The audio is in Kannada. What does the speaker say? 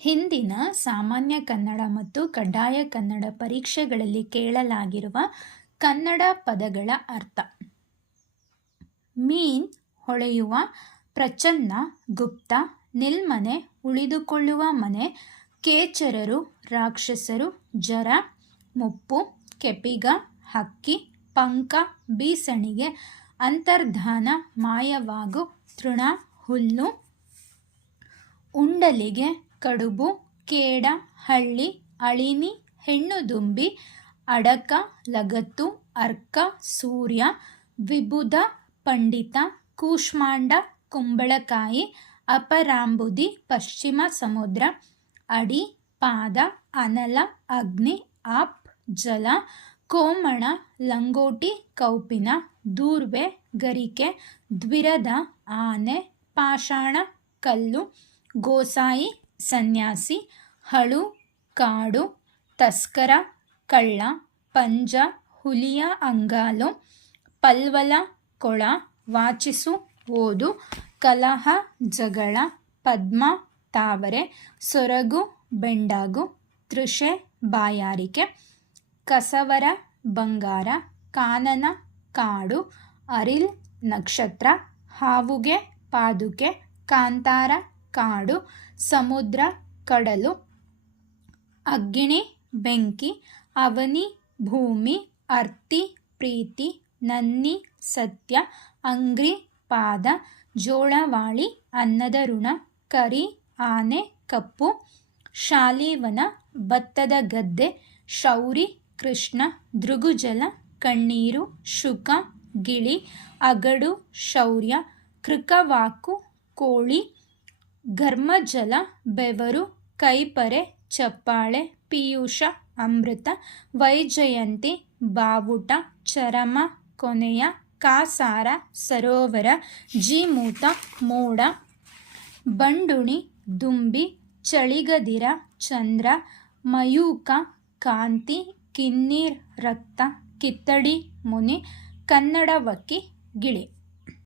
ಹಿಂದಿನ ಸಾಮಾನ್ಯ ಕನ್ನಡ ಮತ್ತು ಕಡ್ಡಾಯ ಕನ್ನಡ ಪರೀಕ್ಷೆಗಳಲ್ಲಿ ಕೇಳಲಾಗಿರುವ ಕನ್ನಡ ಪದಗಳ ಅರ್ಥ. ಮೀನ್ ಹೊಳೆಯುವ, ಪ್ರಚ್ಛನ್ನ, ಗುಪ್ತ, ನಿಲ್ಮನೆ, ಉಳಿದುಕೊಳ್ಳುವ ಮನೆ, ಕೇಚರರು, ರಾಕ್ಷಸರು, ಜರ, ಮುಪ್ಪು, ಕೆಪಿಗ, ಹಕ್ಕಿ, ಪಂಕ, ಬೀಸಣಿಗೆ, ಅಂತರ್ಧಾನ, ಮಾಯವಾಗು, ತೃಣ, ಹುಲ್ಲು, ಉಂಡಲಿಗೆ, ಕಡುಬು, ಕೇಡ, ಹಳ್ಳಿ, ಅಳಿನಿ, ಹೆಣ್ಣುದುಂಬಿ, ಅಡಕ, ಲಗತ್ತು, ಅರ್ಕ, ಸೂರ್ಯ, ವಿಬುಧ, ಪಂಡಿತ, ಕೂಷ್ಮಾಂಡ, ಕುಂಬಳಕಾಯಿ, ಅಪರಾಂಬುದಿ, ಪಶ್ಚಿಮ ಸಮುದ್ರ, ಅಡಿ, ಪಾದ, ಅನಲ, ಅಗ್ನಿ, ಆಪ್, ಜಲ, ಕೋಮಣ, ಲಂಗೋಟಿ, ಕೌಪಿನ, ದೂರ್ವೆ, ಗರಿಕೆ, ದ್ವಿರದ, ಆನೆ, ಪಾಷಾಣ, ಕಲ್ಲು, ಗೋಸಾಯಿ, ಸನ್ಯಾಸಿ, ಹಳು, ಕಾಡು, ತಸ್ಕರ, ಕಳ್ಳ, ಪಂಜ, ಹುಲಿಯ ಅಂಗಾಲು, ಪಲ್ವಲ, ಕೊಳ, ವಾಚಿಸು, ಓದು, ಕಲಹ, ಜಗಳ, ಪದ್ಮ, ತಾವರೆ, ಸೊರಗು, ಬೆಂಡಾಗು, ತೃಷೆ, ಬಾಯಾರಿಕೆ, ಕಸವರ, ಬಂಗಾರ, ಕಾನನ, ಕಾಡು, ಅರಿಲ್, ನಕ್ಷತ್ರ, ಹಾವುಗೆ, ಪಾದುಕೆ, ಕಾಂತಾರ, ಕಾಡು, ಸಮುದ್ರ, ಕಡಲು, ಅಗ್ಗಿಣಿ, ಬೆಂಕಿ, ಅವನಿ, ಭೂಮಿ, ಅರ್ತಿ, ಪ್ರೀತಿ, ನನ್ನಿ, ಸತ್ಯ, ಅಂಗ್ರಿ, ಪಾದ, ಜೋಳವಾಳಿ, ಅನ್ನದ ಋಣ, ಕರಿ, ಆನೆ, ಕಪ್ಪು, ಶಾಲೀವನ, ಭತ್ತದ ಗದ್ದೆ, ಶೌರಿ, ಕೃಷ್ಣ, ದೃಗುಜಲ, ಕಣ್ಣೀರು, ಶುಕ, ಗಿಳಿ, ಅಗಡು, ಶೌರ್ಯ, ಕೃಕವಾಕು, ಕೋಳಿ, ಘರ್ಮಜಲ, ಬೆವರು, ಕೈಪರೆ, ಚಪ್ಪಾಳೆ, ಪೀಯೂಷ, ಅಮೃತ, ವೈಜಯಂತಿ, ಬಾವುಟ, ಚರಮ, ಕೊನೆಯ, ಕಾಸಾರ, ಸರೋವರ, ಜೀಮೂತ, ಮೋಡ, ಬಂಡುಣಿ, ದುಂಬಿ, ಚಳಿಗದಿರ, ಚಂದ್ರ, ಮಯೂಕ, ಕಾಂತಿ, ಕಿನ್ನೀರ್, ರಕ್ತ, ಕಿತ್ತಡಿ, ಮುನಿ, ಕನ್ನಡವಕ್ಕಿ, ಗಿಳಿ.